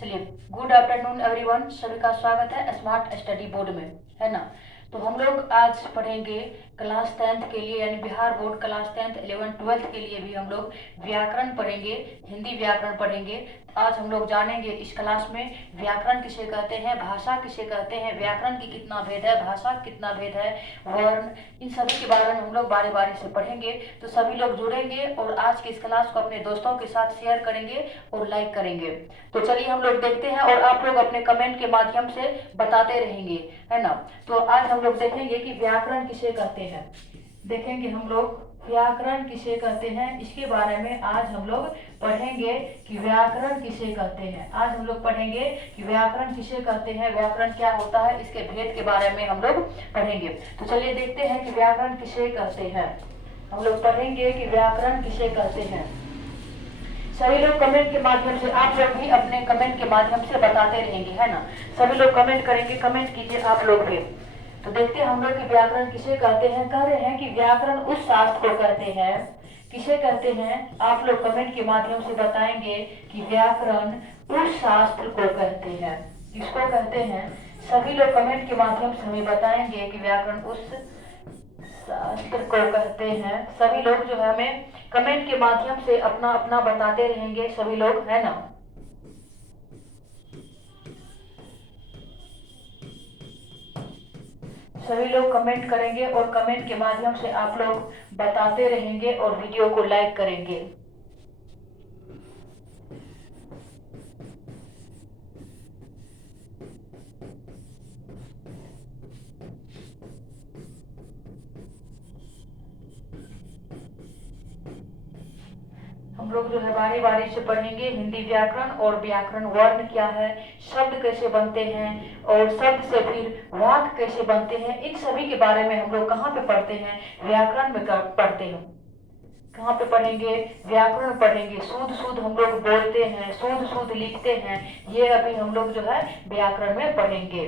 चलिए, good afternoon everyone, सभी का स्वागत है स्मार्ट स्टडी बोर्ड में, है ना। तो हम लोग आज पढ़ेंगे क्लास 10th के लिए, यानी Bihar board class 10th 11th 12th के लिए भी हम लोग व्याकरण पढ़ेंगे, हिंदी व्याकरण पढ़ेंगे। आज हम लोग जानेंगे इस क्लास में व्याकरण किसे कहते हैं, भाषा किसे कहते हैं, व्याकरण की कितना भेद है, भाषा कितना भेद है, वर्ण, इन सभी के बारे में हम लोग बारी बारी से पढ़ेंगे। तो सभी लोग जुड़ेंगे और आज के इस क्लास को अपने दोस्तों के साथ शेयर करेंगे और लाइक करेंगे। तो चलिए हम लोग देखते हैं और आप लोग अपने कमेंट के माध्यम से बताते रहेंगे, है ना। तो आज हम लोग देखेंगे कि व्याकरण किसे कहते हैं, देखेंगे हम लोग व्याकरण किसे कहते हैं, इसके बारे में आज हम लोग पढ़ेंगे कि व्याकरण किसे कहते हैं। आज हम लोग पढ़ेंगे कि व्याकरण किसे कहते हैं, व्याकरण क्या होता है, इसके भेद के बारे में हम लोग पढ़ेंगे। तो चलिए देखते हैं कि व्याकरण किसे कहते हैं। हम लोग पढ़ेंगे कि व्याकरण किसे कहते हैं। सभी लोग कमेंट के माध्यम से, आप लोग भी अपने कमेंट के माध्यम से बताते रहेंगे, है ना। सभी लोग कमेंट करेंगे, कमेंट कीजिए आप लोग भी। तो देखते हैं हम लोग कि व्याकरण किसे कहते हैं। कह रहे हैं कि व्याकरण उस शास्त्र को कहते हैं, किसे कहते हैं, आप लोग कमेंट के माध्यम से बताएंगे कि व्याकरण उस शास्त्र को कहते हैं। किसको कहते हैं, सभी लोग कमेंट के माध्यम से हमें बताएंगे कि व्याकरण उस शास्त्र को कहते हैं। सभी लोग जो है हमें कमेंट के माध्यम से अपना अपना बताते रहेंगे, सभी लोग, है ना। सभी लोग कमेंट करेंगे और कमेंट के माध्यम से आप लोग बताते रहेंगे और वीडियो को लाइक करेंगे। हम लोग जो है बारी बारी से पढ़ेंगे हिंदी व्याकरण और व्याकरण, वर्ण क्या है, शब्द कैसे बनते हैं और शब्द से फिर वाक्य कैसे बनते हैं, इन सभी के बारे में हम लोग कहाँ पे पढ़ते हैं, व्याकरण में पढ़ते हैं। कहाँ पे पढ़ेंगे, व्याकरण पढ़ेंगे। शुद्ध शुद्ध हम लोग बोलते हैं, शुद्ध शुद्ध लिखते हैं, ये अभी हम लोग जो है व्याकरण में पढ़ेंगे।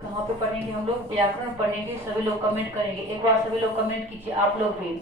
कहाँ पे पढ़ेंगे, हम लोग व्याकरण पढ़ेंगे। सभी लोग कमेंट करेंगे, एक बार सभी लोग कमेंट कीजिए आप लोग भी।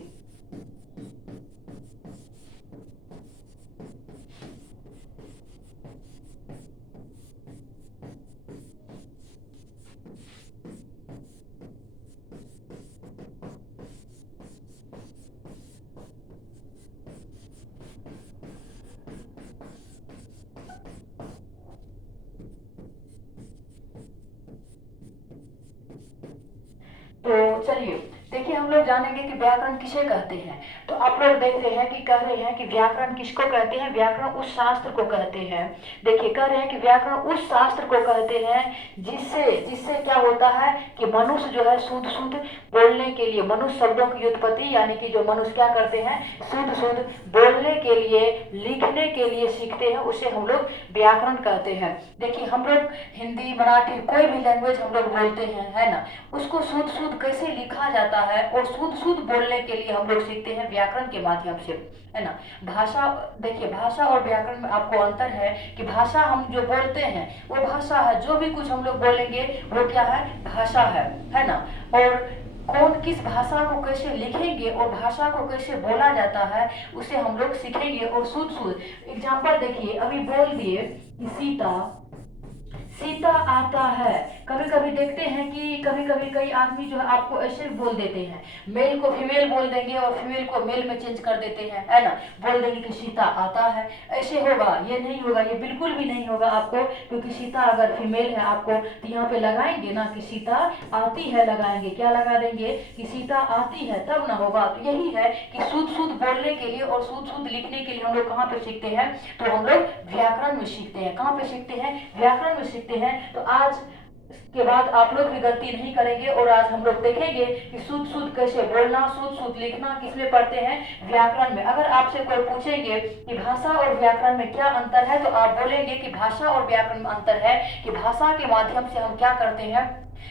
तो चलिए देखिए, हम लोग जानेंगे कि व्याकरण किसे कहते हैं। तो आप लोग देख रहे हैं कि कह रहे हैं कि व्याकरण किसको कहते हैं, व्याकरण उस शास्त्र को कहते हैं। देखिए कह रहे हैं कि व्याकरण उस शास्त्र को कहते हैं जिससे जिससे क्या होता है कि मनुष्य जो है शुद्ध शुद्ध बोलने के लिए, मनुष्य शब्दों की उत्पत्ति, यानी कि जो मनुष्य क्या करते हैं, शुद्ध शुद्ध बोलने के लिए, लिखने के लिए सीखते हैं, उसे हम लोग व्याकरण कहते हैं। देखिए हम लोग हिंदी, मराठी, कोई भी लैंग्वेज हम लोग बोलते हैं, है ना, उसको शुद्ध शुद्ध कैसे लिखा जाता है और शुद्ध शुद्ध बोलने के लिए हम लोग सीखते हैं व्याकरण के माध्यम से, है ना। भाषा, देखिए भाषा और व्याकरण में आपको अंतर है कि भाषा हम जो बोलते हैं वो भाषा है, जो भी कुछ हम लोग बोलेंगे वो क्या है, भाषा है ना। और कौन किस भाषा को कैसे लिखेंगे और भाषा को कैसे बोला जाता है उसे हम लोग सीखेंगे और शुद्ध शुद्ध। एग्जाम्पल देखिए, अभी बोल दिए कि सीता, सीता आता है। कभी कभी देखते हैं कि कभी कभी कई आदमी जो है आपको ऐसे बोल देते हैं, मेल को फीमेल बोल देंगे और फीमेल को मेल में चेंज कर देते हैं, है ना, बोल देंगे कि सीता आता है। ऐसे होगा, ये नहीं होगा, ये बिल्कुल भी नहीं होगा आपको, क्योंकि सीता अगर फीमेल है आपको तो यहाँ पे लगाएंगे ना कि सीता आती है, लगाएंगे, क्या लगा देंगे कि सीता आती है, तब ना होगा। तो यही है कि शुद्ध शुद्ध बोलने के लिए और शुद्ध शुद्ध लिखने के लिए हम लोग कहाँ पे सीखते हैं, तो हम लोग व्याकरण में सीखते हैं। कहाँ पे सीखते हैं, व्याकरण में सीखते हैं। तो आज के बाद आप लोग भी गलती नहीं करेंगे और आज हम लोग देखेंगे कि शुद्ध शुद्ध कैसे बोलना, शुद्ध शुद्ध लिखना किसमें पढ़ते हैं, व्याकरण में। अगर आपसे कोई पूछेंगे कि भाषा और व्याकरण में क्या अंतर है, तो आप बोलेंगे कि भाषा और व्याकरण में अंतर है कि भाषा के माध्यम से हम क्या करते हैं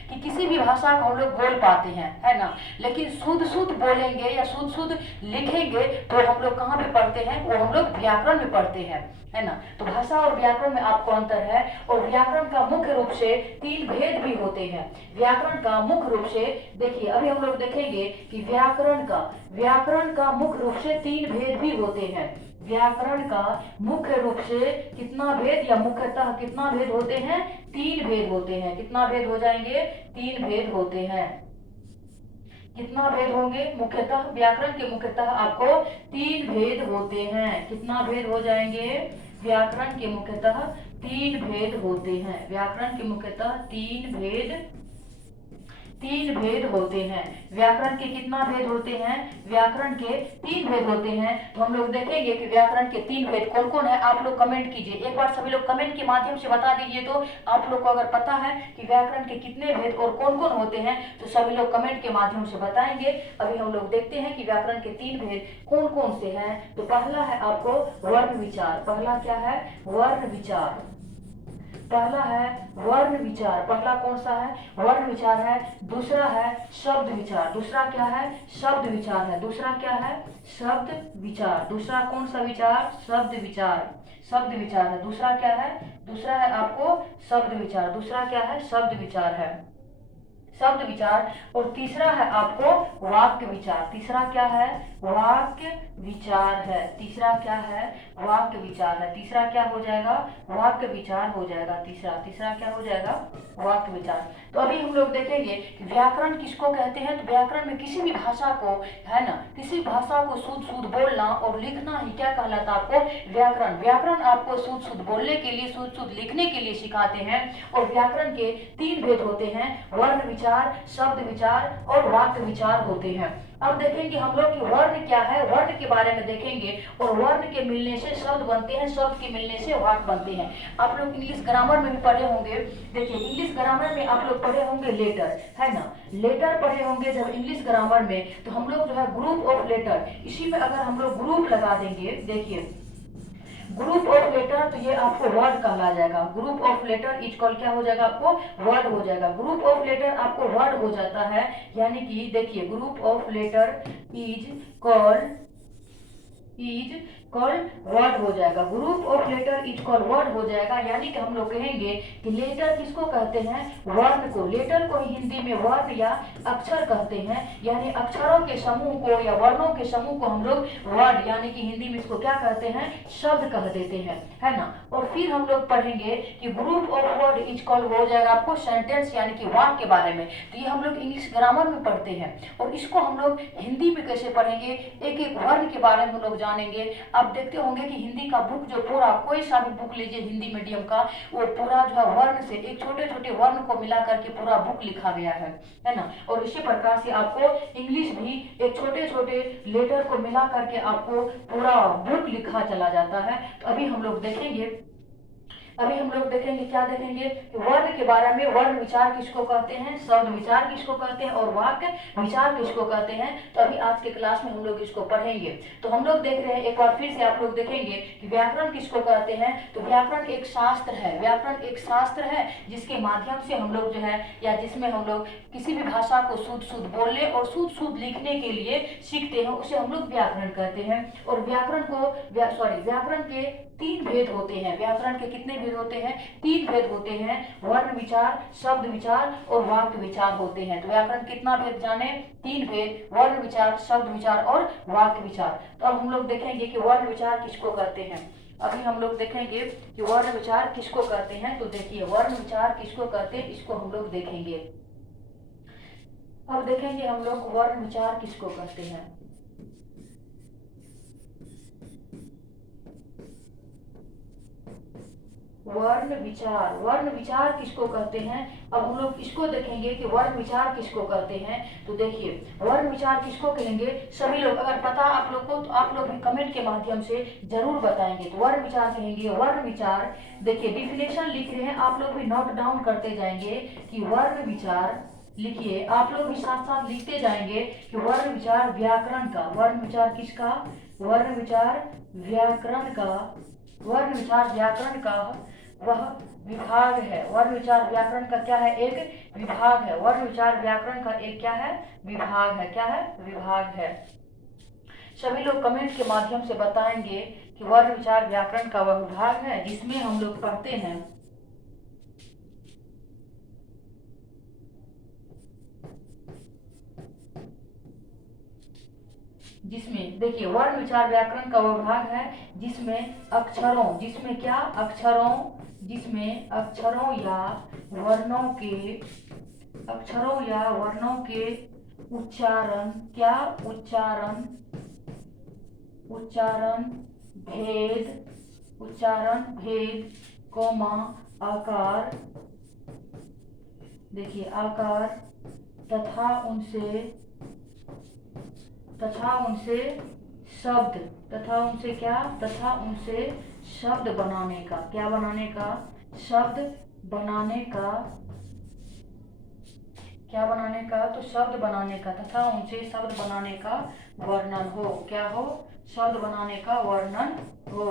कि किसी भी भाषा को हम लोग बोल पाते हैं, है ना, लेकिन शुद्ध शुद्ध बोलेंगे या शुद्ध शुद्ध लिखेंगे तो हम लोग कहाँ पे पढ़ते हैं, वो हम लोग व्याकरण में पढ़ते हैं, है ना। तो भाषा और व्याकरण में आपको अंतर है। और व्याकरण का मुख्य रूप से 3 भेद भी होते हैं। व्याकरण का मुख्य रूप से, देखिए अभी हम लोग देखेंगे कि व्याकरण का मुख्य रूप से 3 भेद भी होते हैं। व्याकरण का मुख्य रूप से कितना भेद या मुख्यतः कितना भेद होते हैं? 3 भेद होते हैं। कितना भेद हो जाएंगे? 3 भेद होते हैं। कितना भेद होंगे? मुख्यतः व्याकरण के मुख्यतः आपको 3 भेद होते हैं। कितना भेद हो जाएंगे? व्याकरण के मुख्यतः 3 भेद होते हैं। व्याकरण के मुख्यतः 3 भेद होते हैं। व्याकरण के कितना भेद होते हैं? व्याकरण के 3 भेद होते हैं। तो हम लोग देखेंगे कि व्याकरण के 3 भेद कौन कौन है। आप लोग कमेंट कीजिए, एक बार सभी लोग कमेंट के माध्यम से बता दीजिए। तो आप लोग को अगर पता है कि व्याकरण के कितने भेद और कौन कौन होते हैं तो सभी लोग कमेंट के माध्यम से बताएंगे। अभी हम लोग देखते हैं कि व्याकरण के 3 भेद कौन कौन से हैं। तो पहला है आपको वर्ण विचार। पहला क्या है? वर्ण विचार। पहला है वर्ण विचार। पहला कौन सा है? वर्ण विचार है। दूसरा है शब्द विचार। दूसरा क्या है? शब्द विचार है। दूसरा क्या है? शब्द विचार। दूसरा कौन सा विचार? शब्द विचार। शब्द विचार है। दूसरा क्या है? दूसरा है आपको शब्द विचार। दूसरा क्या है? शब्द विचार है, शब्द विचार। और तीसरा है आपको वाक्य विचार। तीसरा क्या है? वाक्य विचार है। तीसरा क्या है? वाक्य विचार है। तीसरा क्या हो जाएगा? वाक्य विचार हो जाएगा। तीसरा क्या हो जाएगा? वाक्य विचार। तो अभी हम लोग देखेंगे व्याकरण किसको कहते हैं। तो व्याकरण में किसी भी भाषा को, है ना, किसी भाषा को शुद्ध शुद्ध बोलना और लिखना ही क्या कहलाता है? आपको व्याकरण। व्याकरण आपको शुद्ध शुद्ध बोलने के लिए, शुद्ध शुद्ध लिखने के लिए सिखाते हैं। और व्याकरण के 3 भेद होते हैं, वर्ण विचार, शब्द विचार और वाक्य विचार होते हैं। अब देखेंगे हम लोग कि वर्ण क्या है। वर्ण के बारे में देखेंगे। और वर्ण के मिलने से शब्द बनते हैं, शब्द के मिलने से वाक्य बनते हैं। आप लोग इंग्लिश ग्रामर में भी पढ़े होंगे। देखिए इंग्लिश ग्रामर में आप लोग पढ़े होंगे लेटर, है ना, लेटर पढ़े होंगे जब इंग्लिश ग्रामर में। तो हम लोग जो है ग्रुप ऑफ लेटर, इसी में अगर हम लोग ग्रुप लगा देंगे, देखिए ग्रुप ऑफ लेटर, तो ये आपको वर्ड कहला जाएगा। Group of letter is called क्या हो जाएगा? आपको वर्ड हो जाएगा। ग्रुप ऑफ लेटर आपको वर्ड हो जाता है। यानी कि देखिए group of letter is called word हो जाएगा। Group of letter is called word हो जाएगा। यानी कि हम लोग कहेंगे कि लेटर किसको कहते हैं? वर्ण को। लेटर को हिंदी में वर्ण या अक्षर कहते हैं। यानी अक्षरों के समूह को या वर्णों के समूह को हम लोग वर्ड, यानी कि हिंदी में इसको क्या कहते हैं? शब्द कह देते हैं, है ना। और फिर हम लोग पढ़ेंगे कि group of word is called हो जाएगा आपको सेंटेंस, यानी कि वाक्य के बारे में। तो ये हम लोग इंग्लिश ग्रामर में पढ़ते हैं। और इसको हम लोग हिंदी में कैसे पढ़ेंगे? एक एक वर्ण के बारे में हम लोग जानेंगे। आप देखते होंगे कि हिंदी का बुक जो पूरा, कोई सा भी बुक लीजिए हिंदी मीडियम का, वो पूरा जो है वर्ण से, एक छोटे छोटे वर्ण को मिला करके पूरा बुक लिखा गया है ना। और इसी प्रकार से आपको इंग्लिश भी एक छोटे छोटे लेटर को मिला करके आपको पूरा बुक लिखा चला जाता है। तो अभी हम लोग देखेंगे क्या देखेंगे कि वर्ण के बारे में। वर्ण विचार किसको कहते हैं? शब्द विचार किसको कहते हैं? और वाक्य विचार किसको कहते हैं? तो अभी आज के क्लास में हम लोग इसको पढ़ेंगे। तो हम लोग देख रहे हैं, एक बार फिर से आप लोग देखेंगे कि व्याकरण किसको कहते हैं। तो व्याकरण एक शास्त्र है। व्याकरण एक शास्त्र है जिसके माध्यम से हम लोग जो है, या जिसमें हम लोग किसी भी भाषा को शुद्ध शुद्ध बोलने और शुद्ध शुद्ध लिखने के लिए सीखते हैं, उसे हम लोग व्याकरण कहते हैं। और व्याकरण के 3 भेद होते हैं। व्याकरण के कितने भेद होते हैं? 3 भेद होते हैं। वर्ण विचार, शब्द विचार और वाक्य विचार होते हैं। तो व्याकरण कितना भेद जाने? 3 भेद, वर्ण विचार, शब्द विचार और वाक्य विचार। तो अब हम लोग देखेंगे कि वर्ण विचार किसको कहते हैं। अभी हम लोग देखेंगे कि वर्ण विचार किसको कहते हैं। तो देखिए वर्ण विचार किसको कहते हैं, इसको हम लोग देखेंगे। अब देखेंगे हम लोग वर्ण विचार किसको कहते हैं। वर्ण विचार किसको कहते हैं। अब हम लोग इसको देखेंगे कि वर्ण विचार किसको कहते हैं। तो देखिए वर्ण विचार किसको कहेंगे, सभी लोग अगर पता आप लोग को तो आप लोग भी कमेंट के माध्यम से जरूर बताएंगे। तो वर्ण विचार कहेंगे, वर्ण विचार, देखिए डिफिनेशन लिख रहे हैं, आप लोग भी नोट डाउन करते जाएंगे कि वर्ण विचार, लिखिए आप लोग भी साथ साथ लिखते जाएंगे कि वर्ण विचार व्याकरण का, वर्ण विचार किसका? वर्ण विचार व्याकरण का, वर्ण विचार व्याकरण का वह विभाग है। वर्ण विचार व्याकरण का क्या है? एक विभाग है। वर्ण विचार व्याकरण का एक क्या है? विभाग है। क्या है? विभाग है। सभी लोग कमेंट के माध्यम से बताएंगे कि वर्ण विचार व्याकरण का वह विभाग है जिसमें हम लोग पढ़ते हैं जिसमें देखिए वर्ण विचार व्याकरण का वो भाग है जिसमें अक्षरों, जिसमें क्या अक्षरों, जिसमें अक्षरों या वर्णों के, अक्षरों या वर्णों के उच्चारण, क्या उच्चारण, उच्चारण भेद, उच्चारण भेद, कोमा आकार, देखिए आकार तथा उनसे, तथा उनसे शब्द, तथा उनसे क्या, तथा उनसे शब्द बनाने का, क्या बनाने का, शब्द बनाने का, क्या बनाने का, तो शब्द बनाने का, तथा उनसे शब्द बनाने का वर्णन हो, क्या हो, शब्द बनाने का वर्णन हो।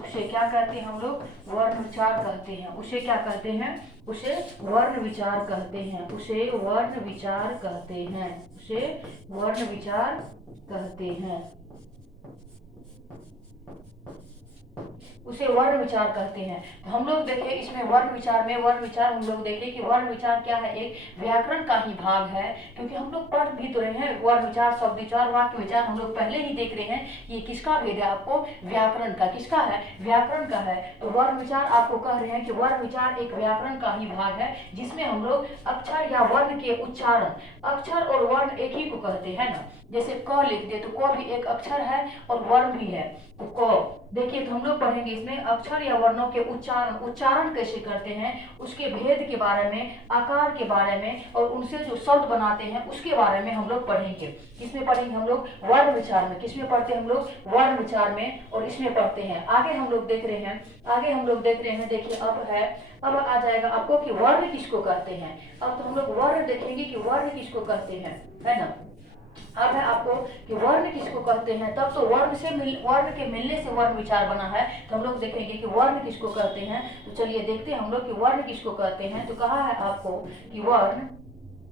उसे क्या कहते हैं हम लोग, वर्ण विचार कहते हैं। उसे क्या कहते हैं, उसे वर्ण विचार कहते हैं, उसे वर्ण विचार कहते हैं, उसे वर्ण विचार कहते हैं, उसे वर्ण विचार कहते हैं। तो हम लोग देखें इसमें वर्ण विचार में, वर्ण विचार हम लोग देखें कि वर्ण विचार क्या है, एक व्याकरण का ही भाग है, क्योंकि हम लोग पढ़ भी तो रहे हैं वर्ण विचार, शब्द विचार, वाक्य विचार हम लोग पहले ही देख रहे हैं कि ये किसका भेद है, आपको व्याकरण का, किसका है, व्याकरण का है। तो वर्ण विचार आपको कह रहे हैं कि वर्ण विचार एक व्याकरण का ही भाग है जिसमें हम लोग अक्षर या वर्ण के उच्चारण, अक्षर और वर्ण एक ही को कहते हैं ना, जैसे क लिख दे तो क भी एक अक्षर है और वर्ण भी है, तो क देखिए। तो हम लोग पढ़ेंगे इसमें अक्षर या वर्णों के उच्चारण, उच्चारण कैसे करते हैं, उसके भेद के बारे में, आकार के बारे में और उनसे जो शब्द बनाते हैं उसके बारे में हम लोग पढ़ेंगे। किसमें पढ़ेंगे हम लोग, वर्ण विचार में। किसमें पढ़ते हैं हम लोग, वर्ण विचार में, और इसमें पढ़ते हैं। आगे हम लोग देख रहे हैं, आगे हम लोग देख रहे हैं, देखिए अब है, अब आ जाएगा आपको कि वर्ण किसको कहते हैं। अब तो हम लोग वर्ण देखेंगे कि वर्ण किसको कहते हैं, है ना। अब है आपको कि वर्ण किसको कहते हैं, तब तो वर्ण से वर्ण के मिलने से वर्ण विचार बना है। तो हम लोग देखेंगे कि वर्ण किसको कहते हैं। तो चलिए देखते हैं हम लोग कि वर्ण किसको कहते हैं। तो कहा है आपको कि वर्ण,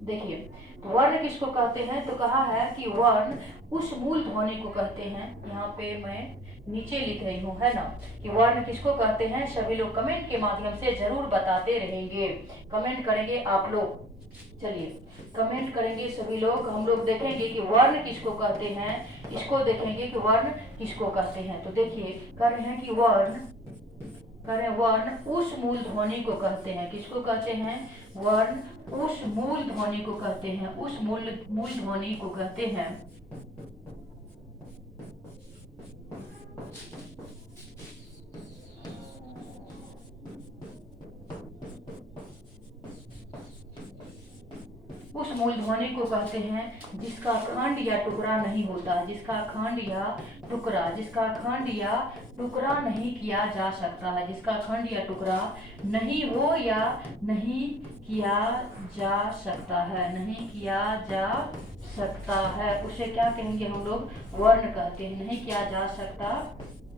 देखिए तो वर्ण किसको कहते हैं, तो कहा है कि वर्ण उस मूल ध्वनि को कहते हैं। यहाँ पे मैं नीचे लिख रही हूँ, है ना, कि वर्ण किसको कहते हैं। सभी लोग कमेंट के माध्यम से जरूर बताते रहेंगे, कमेंट करेंगे आप लोग, चलिए कमेंट करेंगे सभी लोग। हम लोग देखेंगे कि वर्ण किसको कहते हैं, इसको देखेंगे कि वर्ण किसको कहते हैं। तो देखिए कर रहे हैं कि वर्ण, कर रहे हैं वर्ण उस मूल ध्वनि को कहते हैं। किसको कहते हैं, वर्ण उस मूल ध्वनि को कहते हैं, उस मूल ध्वनि को कहते हैं। उस मूल ध्वनि को कहते हैं जिसका खंड या टुकड़ा नहीं होता, जिसका खंड या टुकड़ा, जिसका खंड या टुकड़ा नहीं किया जा सकता है, जिसका खंड या टुकड़ा नहीं हो या नहीं किया जा सकता है, नहीं किया जा सकता है, उसे क्या कहेंगे हम लोग, वर्ण कहते हैं। नहीं किया जा सकता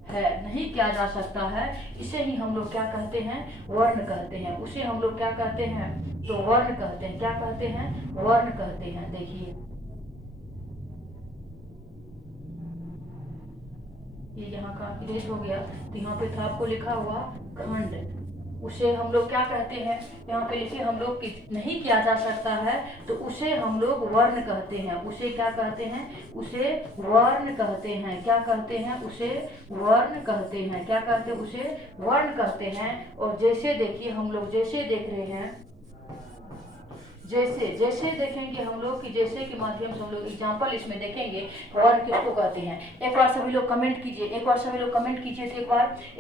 है, नहीं किया जा सकता है, इसे ही हम लोग क्या कहते हैं, वर्ण कहते हैं। उसे हम लोग क्या कहते हैं, तो वर्ण कहते हैं। क्या कहते हैं, वर्ण कहते हैं। देखिए ये यहाँ का इरेज हो गया, तो यहाँ पे था आपको लिखा हुआ खंड, उसे हम लोग क्या कहते हैं, यहाँ पे लिखे हम लोग कि नहीं किया जा सकता है, तो उसे हम लोग वर्ण कहते हैं। उसे क्या कहते हैं, उसे वर्ण कहते हैं। क्या कहते हैं, उसे वर्ण कहते हैं। क्या कहते हैं, उसे वर्ण कहते हैं। और जैसे देखिए हम लोग जैसे देख रहे हैं, जैसे जैसे देखेंगे हम लोग कि जैसे के माध्यम से हम लोग एग्जाम्पल इसमें देखेंगे वर्ण किसको कहते हैं। एक बार सभी लोग कमेंट कीजिए, एक बार सभी लोग कमेंट कीजिए, तो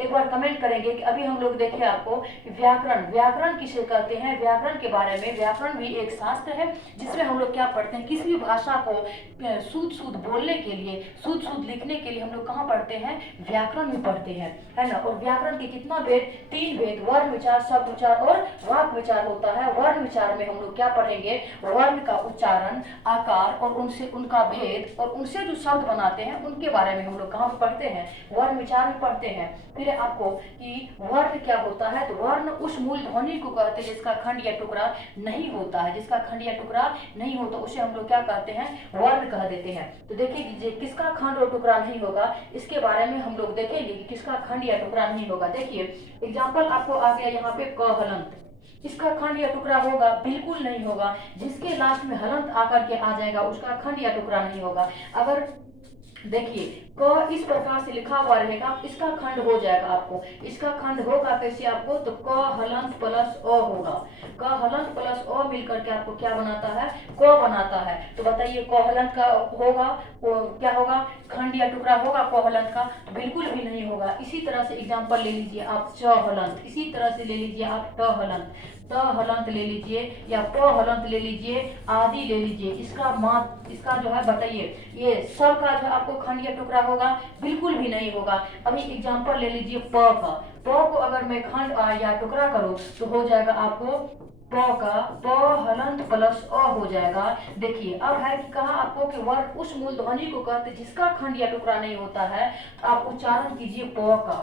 एक बार कमेंट करेंगे कि अभी हम लोग देखे आपको व्याकरण, व्याकरण किसे कहते हैं। व्याकरण के बारे में, व्याकरण भी एक शास्त्र है जिसमें हम लोग क्या पढ़ते हैं, किसी भी भाषा को शुद्ध शुद्ध बोलने के लिए, शुद्ध शुद्ध लिखने के लिए हम लोग कहाँ पढ़ते हैं, व्याकरण में पढ़ते हैं, है ना। और व्याकरण के कितना भेद, 3 भेद, वर्ण विचार, शब्द विचार और वाक्य विचार होता है। वर्ण विचार में हम लोग क्या पढ़ेंगे, वर्ण का उच्चारण, आकार और उनसे उनका भेद और उनसे जो शब्द बनाते हैं उनके बारे में हम लोग कहाँ पढ़ते हैं, वर्ण विचार में पढ़ते हैं। फिर आपको कि वर्ण क्या होता है, तो वर्ण उस मूल ध्वनि को कहते हैं जिसका खंड या टुकड़ा नहीं होता है, जिसका खंड या टुकड़ा नहीं होता उसे हम लोग क्या कहते हैं, वर्ण कह देते हैं। तो देखिए किसका खंड और टुकड़ा नहीं होगा, इसके बारे में हम लोग देखेंगे कि किसका खंड या टुकड़ा नहीं होगा। देखिए एग्जाम्पल आपको आ गया यहाँ पे क हलंत, इसका खंड या टुकड़ा होगा, बिल्कुल नहीं होगा। जिसके लास्ट में हलंत आकर के आ जाएगा उसका खंड या टुकड़ा नहीं होगा। अगर देखिए क इस प्रकार से लिखा हुआ रहेगा, इसका खंड हो जाएगा आपको, इसका खंड होगा कैसे आपको, तो क हलंत प्लस अ होगा, क हलंत प्लस अ मिलकर के आपको क्या बनाता है, क बनाता है। तो बताइए क हलंत का होगा, वो क्या होगा, खंड या टुकड़ा होगा क हलंत का, तो बिल्कुल भी नहीं होगा। इसी तरह से एग्जाम्पल ले लीजिए आप च हलंत, इसी तरह से ले लीजिए आप ट हलंत, त हलंत ले लीजिए या प हलंत ले लीजिए, आदि ले लीजिए, इसका मात इसका जो है बताइए, ये सब का जो आपको खंड या टुकड़ा होगा, बिल्कुल भी नहीं होगा। अभी एग्जांपल ले लीजिए प का, प को अगर मैं खंड या टुकड़ा करूं तो हो जाएगा आपको प का प हलंत प्लस अ हो जाएगा। देखिए अब है कि कहा आपको कि वर्ण उस मूल ध्वनि को कहते जिसका खंड या टुकड़ा नहीं होता है। आप उच्चारण कीजिए प का,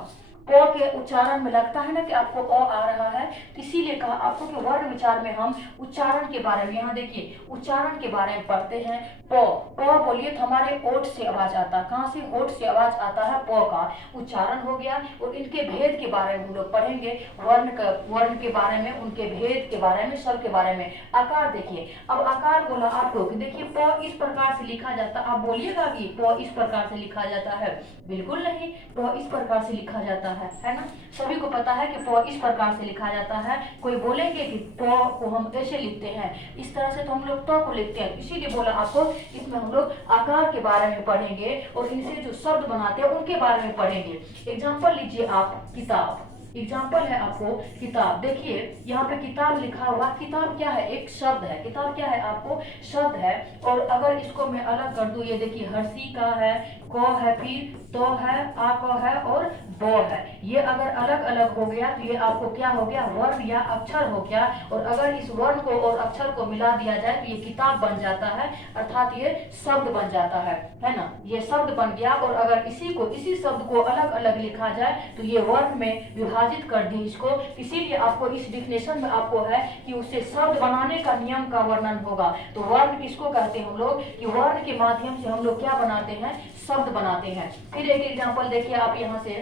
प के उच्चारण में लगता है ना कि आपको अ आ रहा है, इसीलिए कहा आपको कि वर्ण विचार में हम उच्चारण के बारे में, यहाँ देखिए उच्चारण के बारे में पढ़ते हैं। प प बोलिए तो हमारे ओठ से आवाज आता है, कहाँ से, होठ से आवाज आता है, प का उच्चारण हो गया। और इनके भेद के बारे में हम लोग पढ़ेंगे, वर्ण के बारे में, उनके भेद के बारे में, सब के बारे में। आकार देखिए, अब आकार बोला आपको कि देखिए प इस प्रकार से लिखा जाता, आप बोलिएगा कि प इस प्रकार से लिखा जाता है, बिल्कुल नहीं, प इस प्रकार से लिखा जाता है ना, सभी को पता है कि प इस प्रकार से लिखा जाता है। कोई बोलेंगे कि प को हम ऐसे लिखते हैं, इस तरह से तो हम लोग ट को लिखते हैं, इसीलिए बोला आपको इसमें हम लोग आकार के बारे में पढ़ेंगे और इनसे जो शब्द बनाते हैं उनके बारे में पढ़ेंगे। एग्जाम्पल लीजिए आप किताब, एग्जाम्पल है आपको किताब। देखिए यहाँ पे किताब लिखा हुआ, किताब क्या है, एक शब्द है, किताब क्या है आपको, शब्द है। और अगर इसको मैं अलग कर दूं, ये देखिए हर्षी का है, क है, फिर तो है, आ क है और ब है, ये अगर अलग अलग हो गया तो ये आपको क्या हो गया, वर्ण या अक्षर हो गया। और अगर इस वर्ण को और अक्षर को मिला दिया जाए तो ये किताब बन जाता है, अर्थात ये शब्द बन जाता है ना, ये शब्द बन गया। और अगर इसी शब्द को अलग अलग लिखा जाए तो ये वर्ण में विभाजित कर दी इसको, इसीलिए आपको इस डिफिनेशन में आपको है कि उससे शब्द बनाने का नियम का वर्णन होगा। तो वर्ण किसको कहते हैं हम लोग, कि वर्ण के माध्यम से हम लोग क्या बनाते हैं, शब्द बनाते हैं। फिर एक एग्जाम्पल देखिए आप यहाँ से,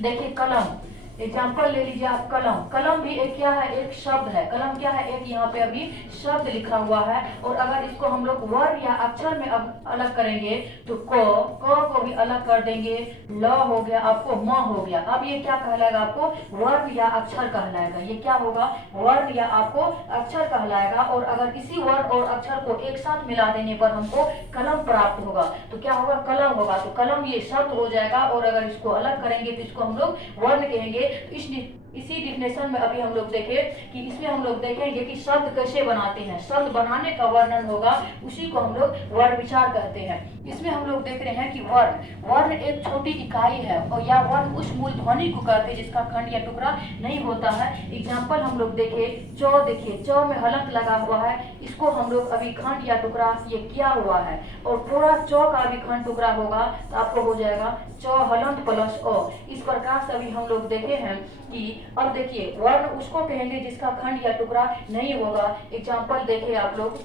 देखिए कलम, एग्जाम्पल ले लीजिए आप कलम, कलम भी एक क्या है, एक शब्द है, कलम क्या है, एक यहाँ पे अभी शब्द लिखा हुआ है। और अगर इसको हम लोग वर्ण या अक्षर में अब अलग करेंगे तो क को भी अलग कर देंगे, ल हो गया आपको, म हो गया। अब ये क्या कहलाएगा आपको, वर्ण या अक्षर कहलाएगा, ये क्या होगा, वर्ण या आपको अक्षर कहलाएगा। और अगर इसी वर्ण और अक्षर को एक साथ मिला देने पर हमको कलम प्राप्त होगा, तो क्या होगा, कलम होगा। तो कलम ये शब्द हो जाएगा, और अगर इसको अलग करेंगे तो इसको हम लोग वर्ण कहेंगे। इसी डिफिनेशन में अभी हम लोग देखें कि इसमें हम लोग देखेंगे कि शब्द कैसे बनाते हैं, शब्द बनाने का वर्णन होगा, उसी को हम लोग वर्ण विचार कहते हैं। इसमें हम लोग देख रहे हैं कि वर्ण एक छोटी इकाई है, और या वर्ण उस मूल ध्वनि को कहते हैं जिसका खंड या टुकड़ा नहीं होता है। एग्जाम्पल हम लोग देखे, च देखिए, च में हलंत लगा हुआ है, इसको हम लोग अभी खंड या टुकड़ा ये किया हुआ है। और पूरा च का भी खंड टुकड़ा होगा तो आपको हो जाएगा च हलंत प्लस अ। इस प्रकार से अभी हम लोग देखे हैं कि अब देखिए वर्ण उसको कहेंगे जिसका खंड या टुकड़ा नहीं होगा। एग्जाम्पल देखिए आप लोग,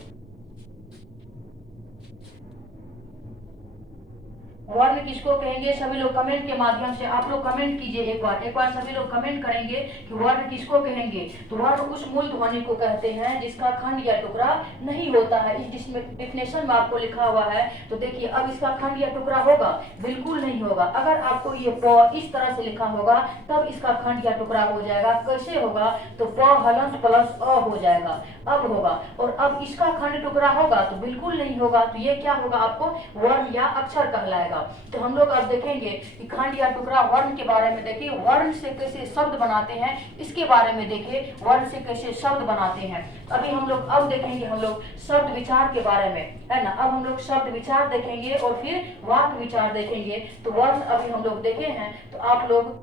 वर्ण किसको कहेंगे, सभी लोग कमेंट के माध्यम से आप लोग कमेंट कीजिए, एक बार सभी लोग कमेंट करेंगे कि वर्ण किसको कहेंगे। तो वर्ण उस मूल ध्वनि को कहते हैं जिसका खंड या टुकड़ा नहीं होता है। इस डिफिनेशन में आपको लिखा हुआ है। तो देखिए अब इसका खंड या टुकड़ा होगा, बिल्कुल नहीं होगा। अगर आपको ये प इस तरह से लिखा होगा तब इसका खंड या टुकड़ा हो जाएगा, कैसे होगा, तो प हलंत प्लस अ हो जाएगा, अब होगा। और अब इसका खंड टुकड़ा होगा तो बिल्कुल नहीं होगा, तो ये क्या होगा, आपको वर्ण या अक्षर कहलाएगा। तो हम लोग अब देखेंगे कि खंड या टुकड़ा वर्ण के बारे में देखिए, वर्ण से कैसे शब्द बनाते हैं इसके बारे में देखिए, वर्ण से कैसे शब्द बनाते हैं। अभी हम लोग अब देखेंगे हम लोग शब्द विचार के बारे में, है ना। अब हम लोग शब्द विचार देखेंगे और फिर वाक्य विचार देखेंगे। तो वर्ण अभी हम लोग देखे हैं, तो आप लोग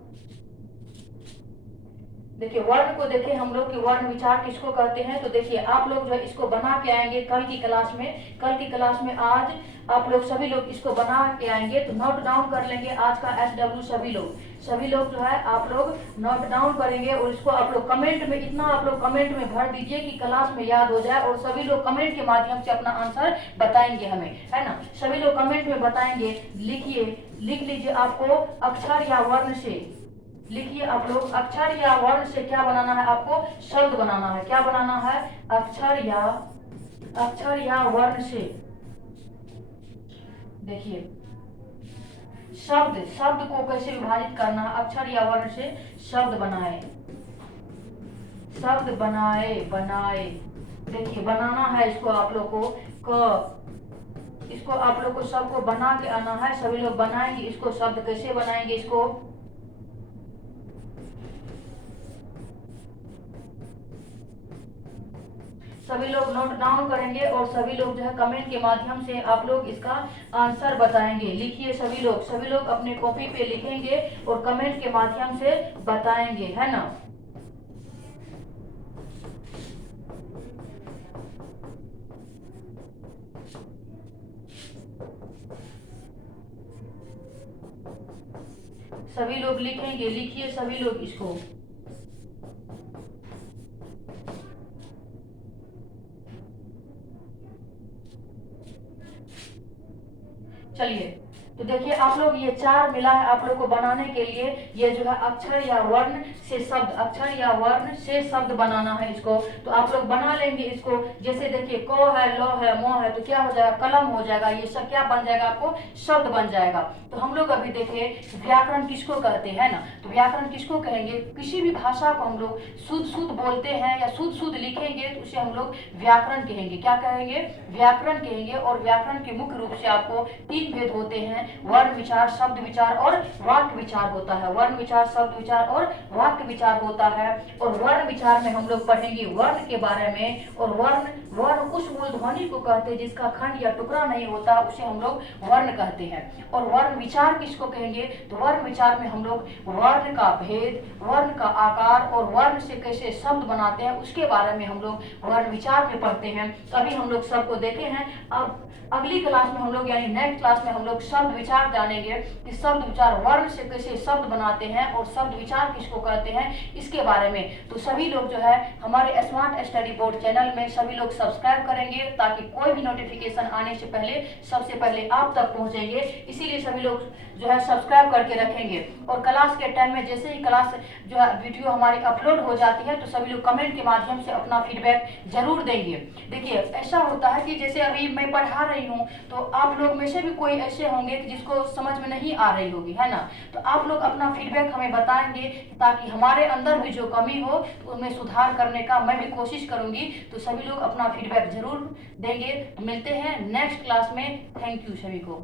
देखिए वर्ण को देखें हम लोग कि वर्ण विचार किसको कहते हैं। तो देखिए आप लोग जो है इसको बना के आएंगे कल की क्लास में, आज आप लोग सभी लोग इसको बना के आएंगे। तो नोट डाउन कर लेंगे आज का SW, सभी लोग जो है आप लोग नोट डाउन करेंगे। और इसको आप लोग कमेंट में, इतना आप लोग कमेंट में भर दीजिए कि क्लास में याद हो जाए। और सभी लोग कमेंट के माध्यम से अपना आंसर बताएंगे हमें, है ना। सभी लोग कमेंट में बताएंगे, लिख लीजिए आपको अक्षर या वर्ण से, लिखिए आप लोग अक्षर या वर्ण से क्या बनाना है, आपको शब्द बनाना है। क्या बनाना है, अक्षर या वर्ण से। देखिए शब्द, शब्द को कैसे विभाजित करना, अक्षर या वर्ण से शब्द बनाए, शब्द बनाए, बनाए। देखिए बनाना है इसको आप लोग को, इसको आप लोग को सबको बना के आना है, सभी लोग बनाएंगे इसको। शब्द कैसे बनाएंगे इसको, सभी लोग नोट डाउन करेंगे और सभी लोग जो है कमेंट के माध्यम से आप लोग इसका आंसर बताएंगे। लिखिए सभी लोग अपने कॉपी पे लिखेंगे और कमेंट के माध्यम से बताएंगे, है ना। सभी लोग लिखेंगे, लिखिए सभी लोग इसको। चलिए तो देखिए आप लोग ये चार मिला है आप लोग को बनाने के लिए। ये जो है अक्षर या वर्ण से शब्द, अक्षर या वर्ण से शब्द बनाना है इसको। तो आप लोग बना लेंगे इसको। जैसे देखिए क है, ल है, म है, तो क्या हो जाएगा, कलम हो जाएगा। ये सब क्या बन जाएगा, आपको शब्द बन जाएगा। तो हम लोग अभी देखिए व्याकरण किसको कहते हैं ना, तो व्याकरण किसको कहेंगे, किसी भी भाषा को हम लोग शुद्ध शुद्ध बोलते हैं या शुद्ध शुद्ध लिखेंगे तो उसे हम लोग व्याकरण कहेंगे। क्या कहेंगे, व्याकरण कहेंगे। और व्याकरण के मुख्य रूप से आपको तीन भेद होते हैं, वर्ण विचार, शब्द विचार और वाक्य विचार होता है। वर्ण विचार, शब्द विचार और वाक्य विचार होता है। और वर्ण विचार में हम लोग पढ़ेंगे वर्ण के बारे में। और वर्ण उस मूल ध्वनि को कहते हैं जिसका खंड या टुकड़ा नहीं होता, उसे हम लोग वर्ण कहते हैं। और वर्ण विचार किसको कहेंगे, तो वर्ण विचार में हम लोग वर्ण का भेद, वर्ण का आकार और वर्ण से कैसे शब्द बनाते हैं उसके बारे में हम लोग वर्ण विचार में पढ़ते हैं। अभी हम लोग सबको देखे हैं। अब अगली क्लास में हम लोग यानी नेक्स्ट क्लास में हम लोग शब्द विचार जानेंगे कि शब्द विचार वर्ण से कैसे शब्द बनाते हैं और शब्द विचार किसको कहते हैं इसके बारे में। तो सभी लोग जो है हमारे स्मार्ट स्टडी बोर्ड चैनल में सभी लोग सब्सक्राइब करेंगे ताकि कोई भी नोटिफिकेशन आने से पहले सबसे पहले आप तक पहुंचेंगे। इसीलिए सभी लोग जो है सब्सक्राइब करके रखेंगे। और क्लास के टाइम में जैसे ही क्लास जो है वीडियो हमारी अपलोड हो जाती है तो सभी लोग कमेंट के माध्यम से अपना फीडबैक जरूर देंगे। देखिए ऐसा होता है कि जैसे अभी मैं पढ़ा रही हूँ तो आप लोग में से भी कोई ऐसे होंगे कि जिसको समझ में नहीं आ रही होगी, है ना। तो आप लोग अपना फीडबैक हमें बताएंगे ताकि हमारे अंदर भी जो कमी हो तो उनमें सुधार करने का मैं भी कोशिश करूंगी। तो सभी लोग अपना फीडबैक जरूर देंगे। तो मिलते हैं नेक्स्ट क्लास में। थैंक यू सभी को।